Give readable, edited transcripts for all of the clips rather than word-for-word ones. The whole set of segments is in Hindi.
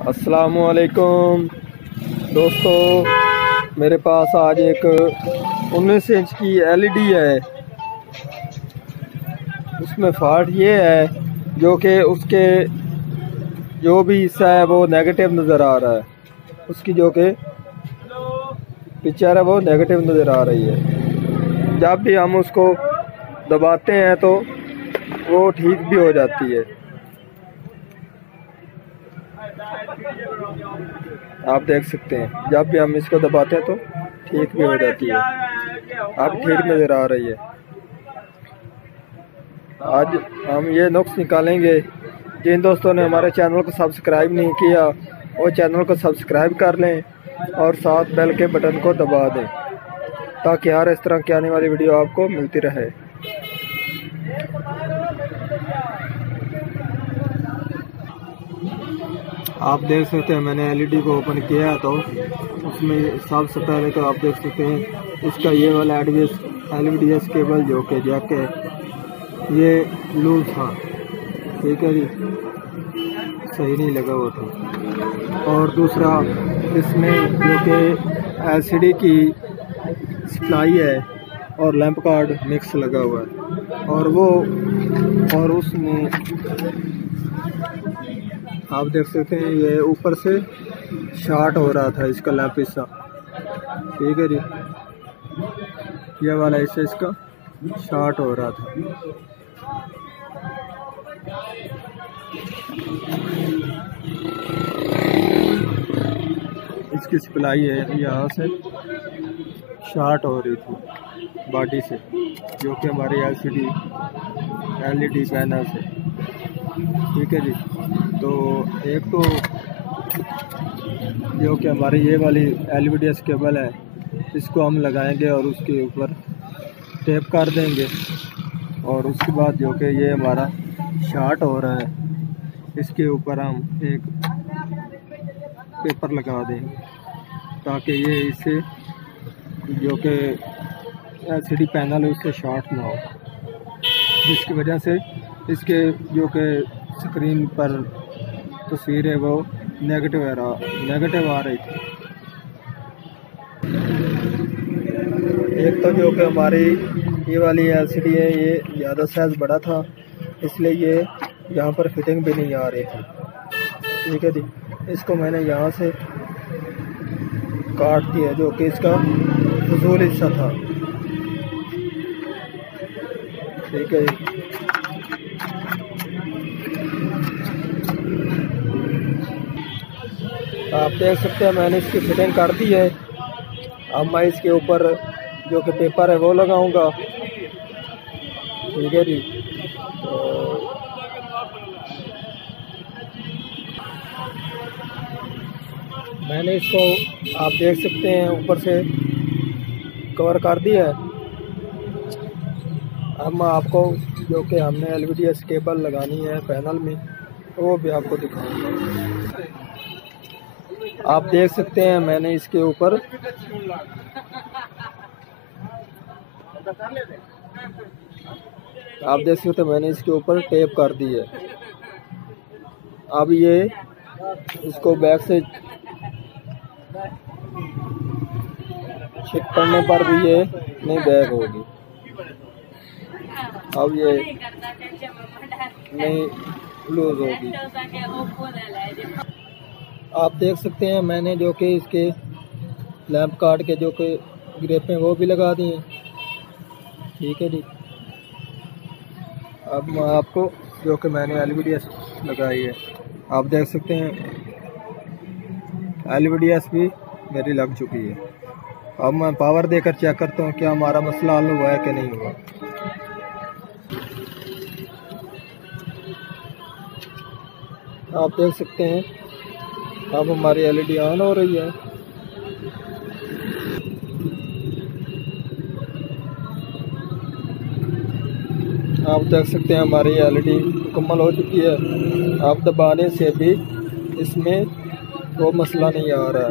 अस्सलामुअलैकुम दोस्तों, मेरे पास आज एक 19 इंच की एलईडी है। उसमें फॉल्ट ये है जो कि उसके जो भी हिस्सा है वो नेगेटिव नज़र आ रहा है। उसकी जो कि पिक्चर है वो नेगेटिव नज़र आ रही है। जब भी हम उसको दबाते हैं तो वो ठीक भी हो जाती है। आप देख सकते हैं जब भी हम इसको दबाते हैं तो ठीक भी हो जाती है। अब ठीक नज़र आ रही है। आज हम ये नुक्स निकालेंगे। जिन दोस्तों ने हमारे चैनल को सब्सक्राइब नहीं किया वो चैनल को सब्सक्राइब कर लें और साथ बेल के बटन को दबा दें ताकि हर इस तरह की आने वाली वीडियो आपको मिलती रहे। आप देख सकते हैं मैंने एलईडी को ओपन किया तो उसमें सबसे पहले तो आप देख सकते हैं इसका ये वाला एलवीडीएस केबल जो कि जैक है ये लूज था, ठीक है जी, सही नहीं लगा हुआ था। और दूसरा इसमें जो कि एलसीडी की सप्लाई है और लैंप कार्ड मिक्स लगा हुआ है और उसमें आप देख सकते हैं ये ऊपर से शॉर्ट हो रहा था इसका लैंप हिस्सा, ठीक है जी, ये वाला हिस्सा इसका शॉर्ट हो रहा था। इसकी सप्लाई है यहाँ से शॉर्ट हो रही थी बॉडी से जो कि हमारी एलईडी पैनल से, ठीक है जी। तो एक तो जो कि हमारी ये वाली एलवीडीएस केबल है इसको हम लगाएंगे और उसके ऊपर टेप कर देंगे और उसके बाद जो कि ये हमारा शॉर्ट हो रहा है इसके ऊपर हम एक पेपर लगा देंगे ताकि ये इससे जो कि एलसीडी पैनल है उससे शॉर्ट ना हो, जिसकी वजह से इसके जो कि स्क्रीन पर तस्वीर है वो नेगेटिव आ रही थी। एक तो जो कि हमारी ये वाली एलसीडी है ये ज़्यादा साइज़ बड़ा था इसलिए ये यहाँ पर फिटिंग भी नहीं आ रही थी, ठीक है जी। इसको मैंने यहाँ से काट दिया जो कि इसका फजूल हिस्सा था, ठीक है जी। आप देख सकते हैं मैंने इसकी फिटिंग कर दी है। अब मैं इसके ऊपर जो कि पेपर है वो लगाऊंगा, ठीक है जी। तो मैंने इसको आप देख सकते हैं ऊपर से कवर कर दिया है। अब मैं आपको जो कि हमने एलवीडीएस केबल लगानी है पैनल में वो भी आपको दिखाऊंगा। आप देख सकते हैं मैंने इसके ऊपर टेप कर दी है। अब ये इसको बैक से छिट पड़ने पर भी ये नहीं बैक होगी, अब ये नहीं लूज होगी। आप देख सकते हैं मैंने जो कि इसके लैंप कार्ड के जो कि ग्रेप हैं वो भी लगा दिए, ठीक है जी। अब मैं आपको जो कि मैंने एलवीडीएस लगाई है आप देख सकते हैं एलवीडीएस भी मेरी लग चुकी है। अब मैं पावर देकर चेक करता हूँ क्या हमारा मसला हल हुआ है कि नहीं हुआ। आप देख सकते हैं अब हमारी एलईडी ऑन हो रही है। आप देख सकते हैं हमारी एलईडी मुकम्मल हो चुकी है। आप दबाने से भी इसमें वो मसला नहीं आ रहा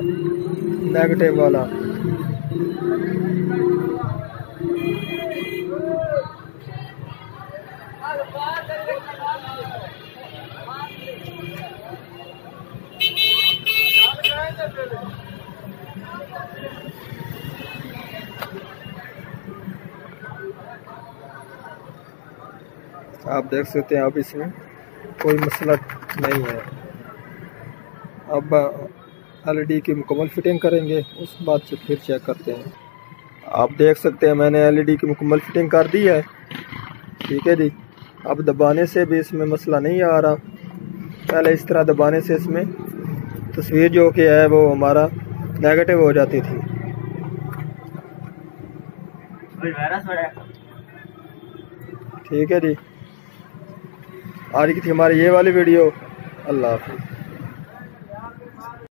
नेगेटिव वाला। आप देख सकते हैं, अब इसमें कोई मसला नहीं है। अब एलईडी की मुकम्मल फिटिंग करेंगे, उस बाद से फिर चेक करते हैं। आप देख सकते हैं मैंने एलईडी की मुकम्मल फिटिंग कर दी है। ठीक है जी। अब दबाने से भी इसमें मसला नहीं आ रहा। पहले इस तरह दबाने से इसमें तस्वीर जो कि है वो हमारा नेगेटिव हो जाती थी। ठीक है जी। आज की थी हमारी ये वाली वीडियो। अल्लाह हाफ़िज़।